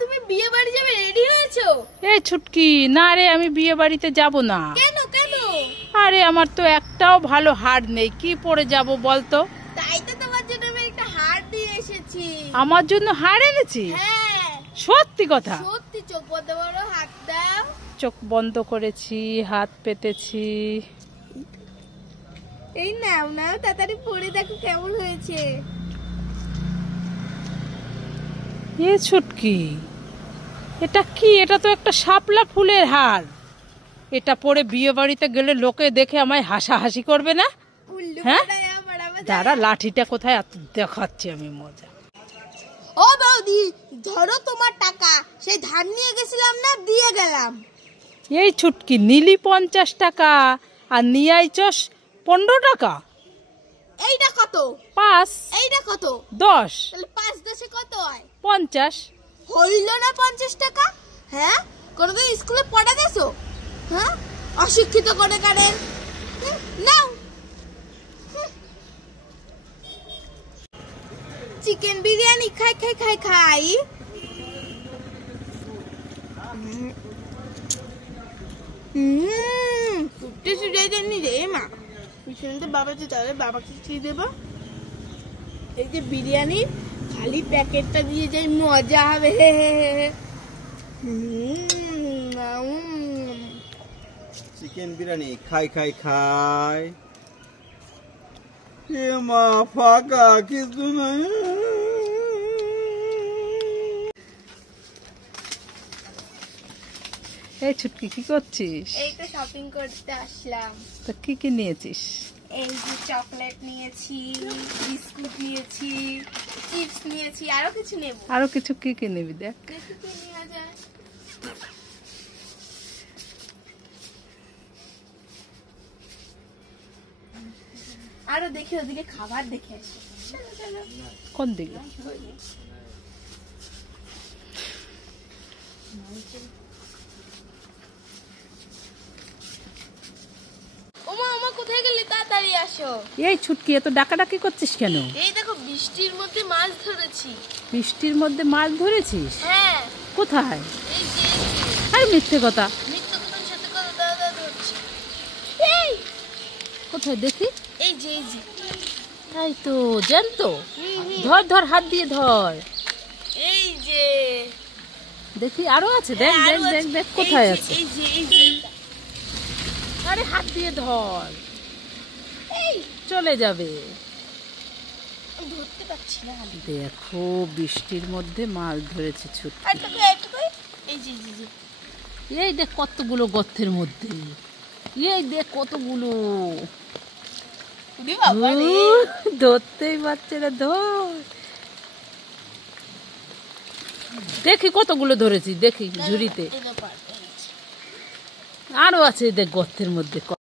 তুমি বিয়ে বাড়ি যাবে, রেডি হয়েছো? এই ছুটকি, না রে, আমি বিয়ে বাড়িতে যাব না। কেন কেন? আরে আমার তো একটাও ভালো হার নেই, কি পরে যাব বলতো? তাই তো তোমার জন্য আমি একটা হার দিয়ে এসেছি। আমার জন্য হার এনেছি? হ্যাঁ সত্যি কথা? সত্যি। চোখ বন্ধ করো, হাত দাও। চোখ বন্ধ করেছি, হাত পেতেছি। এই নাও নাও, তাড়াতাড়ি পরে দেখো কেমন হয়েছে। এ ছুটকি, এটা কি? এটা তো একটা শাপলা ফুলের হার। এটা পরে বিয়ে বাড়িতে গেলে লোকে দেখে আমায় হাসাহাসি করবে না? হ্যাঁ, দাঁড়া, লাঠিটা কোথায় দেখাচ্ছি আমি মজা। ও বৌদি, ধরো তোমার টাকা, সেই ধার নিয়ে গেছিলাম না, দিয়ে গেলাম। এই ছুটকি, নীলি 50 টাকা আর নিয়ে আইছস 15 টাকা। এইটা কত? 5। এইটা কত? 10। তাহলে 5 10 কত হয়? 50। হইল না 50 টাকা? হ্যাঁ, কোনদিন স্কুলে পড়া গেছো? হ্যাঁ, অশিক্ষিত করে কারেন। নাও চিকেন বিরিয়ানি, খাই খাই খাই খাই। কুটে সুজাই দেননি রে মা। পিছনে তো বাবা তো যাবে, বাবাকে কি দেবো? এই যে বিরিয়ানি খালি প্যাকেটটা দিয়ে যাই, মজা হবে। চিকেন বিরিয়ানি খাই খাই খাই। এ মা, ফাঁকা কিছু নাই। এই ছুটকি, কি করছিস? এই তো শপিং করতে আসলাম। তা কি কি নিয়েছিস? এই যে চকলেট নিয়েছি, বিস্কুট নিয়েছি, চিপস নিয়েছি, আরো কিছু নেব। আরো কিছু কি কি নিবি দেখ। দেখি কি নেওয়া যায়। আরো দেখি, ওদিকে খাবার দেখে আসি। চলো চলো। কোন দিকে? ওমা ওমা, কোথায় গেলি? তাড়াতাড়ি আসো। এই ছুটকি, এত ডাকাডাকি করছিস কেন? এই দেখো, বৃষ্টির মধ্যে মাছ ধরেছি। বৃষ্টির মধ্যে মাছ ধরেছিস? হ্যাঁ, কোথায়? এই যে আরে মিথ্যে কথা। মিথ্যা কথার সাথে কথা দাদা ধরছি। এই কোথায় দেখি? এই যে এই যে, তাই তো, জ্যান্ত। ধর ধর, হাত দিয়ে ধর। এই যে দেখি, আরো আছে, দেখ দেখ দেখ দেখ, কোথায় আছে? এই যে এই যে, আরে হাত দিয়ে ধর, এই চলে যাবে। ধরতে পারছি না। দেখো, বৃষ্টির মধ্যে মাছ ধরেছে ছুটকি। এই যে এই যে, এই দেখ কতগুলো গর্তের মধ্যে। এই দেখ কতগুলো। ধরতেই পারছে না, ধর। দেখি কতগুলো ধরেছি, দেখি ঝুড়িতে। আরো আছে দেখ গর্তের মধ্যে।